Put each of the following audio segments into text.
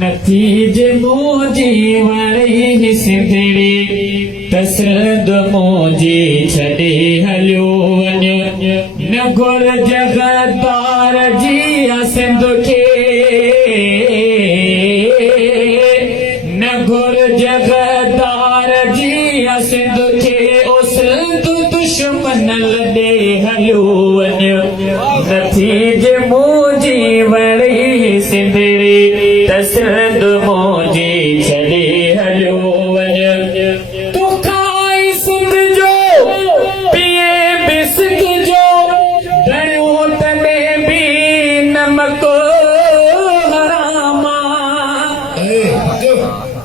नतीजे मोजी वरी सिंधड़ी तसरद मोजी छॾे हलियो वञ न घुर जगदार जी सिंध खे न घुर जगदार जी सिंध खे उस दुश्मन लॾे हलियो वञ नतीजे मोजी वरी सिंधड़ी तसरद मोजी छॾे हलियो वञ तूं खाई सिंध जो पिए बिस्क जो डरियो तॾहिं बि नमक हरामा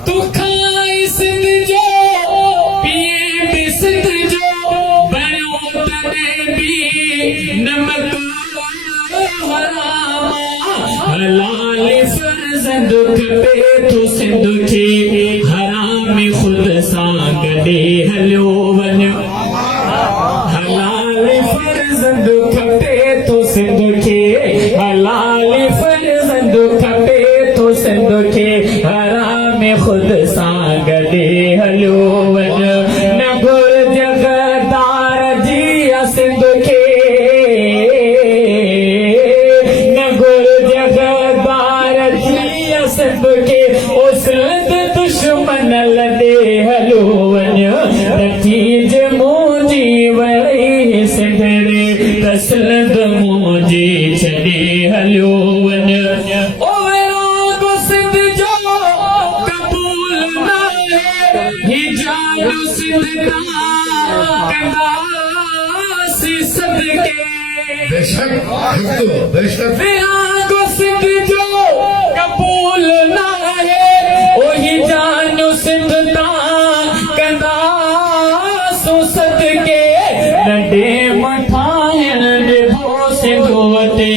तूं खाई सिंध जो पिए बिस्क जो डरियो तॾहिं बि नमक हरामा हलाल फर्ज़ंद खपे तूं सिंध खे हराम ख़ुद सां गॾे हलियो वञ हलाल फर्ज़ंद खपे तूं सिंध खे हलाल फर्ज़ंद खपे तूं सिंध खे हराम ख़ुद सां गॾे हलियो वञ न घुर जगदार जी सिंध खे न घुर जगदार जी सिंध खे उस दुश्मन लॾे हलियो वञ नतीज मोजी वरी सिंधड़ी तसरद मोजी छॾे हलियो वञ सिंध जो क़बूल नाहे ही जान सिंध कंदासीं सदके विरागो सिंध जो कबूल नाहे ओही जान सिंध तां कंदासूं सदके नंढे मठाइण ॾिबो सिंध वटे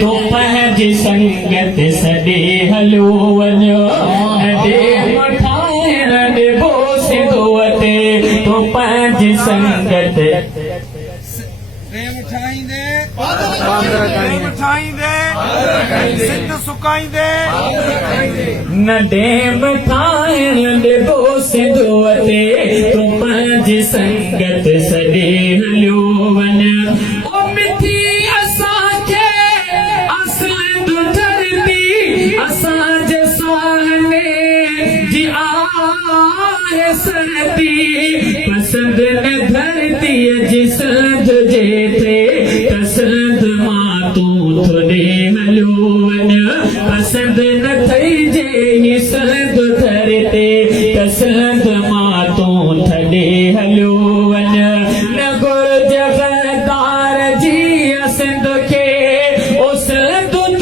तूं पंहिंजी संगत सॾे हलियो वञ नंढे मठाइण ॾिबो सिंध वटे तूं पंहिंजी संगत नंढे मठाइण ॾिबो सिंध वटे तूं पंहिंजी संगत सॾे हलियो वञ मिठी असांखे असलंद धरती असांजे सुहाने जी आहे सरती पसंद न धरतीअ जी सद जे थे तसरद मां तूं थोॾे हलियो वञ पसंद न थई जे ही सद धरते तसरद मां तूं थॾे हलियो वञ न घुर जगदार जी सिंध खे उस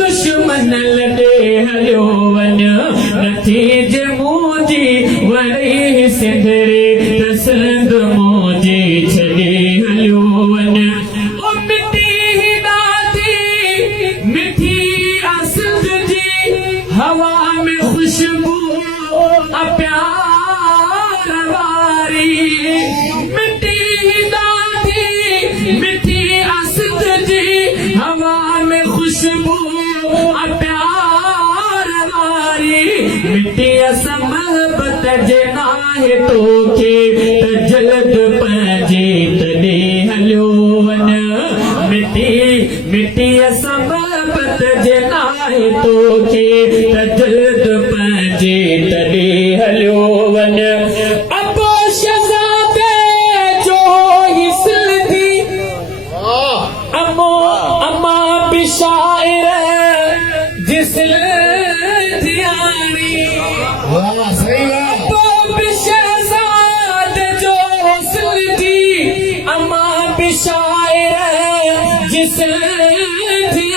दुश्मन लॾे हलियो वञ नतीज मोजी वरी सिंधड़ी तसरद मोजी छॾे हलियो वञ हवा में खुशबू प्यार वारी मिठी दादी मिठी असद जी हवा में खुशबू प्यार वारी मिठी महबत जे नाहे तोखे त जल्द पंहिंजे तॾे हलियो वञ मिठी महबत जे नाहे तोखे त जल्द पंहिंजे तॾे हलियो वञ अबो शहज़ादे जो ही सिलधी अम्मा बि शाइर जी सिलधियाणी अबो बि शहज़ादे जो सिलधी अम्मा बि शाइर जी सिलधियाणी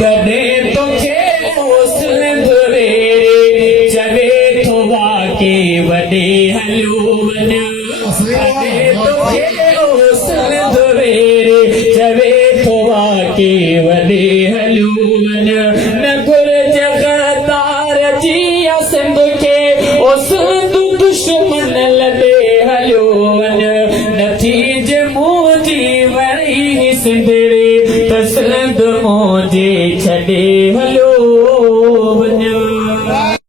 कॾहिं तोखे चवे थो वाके वॾे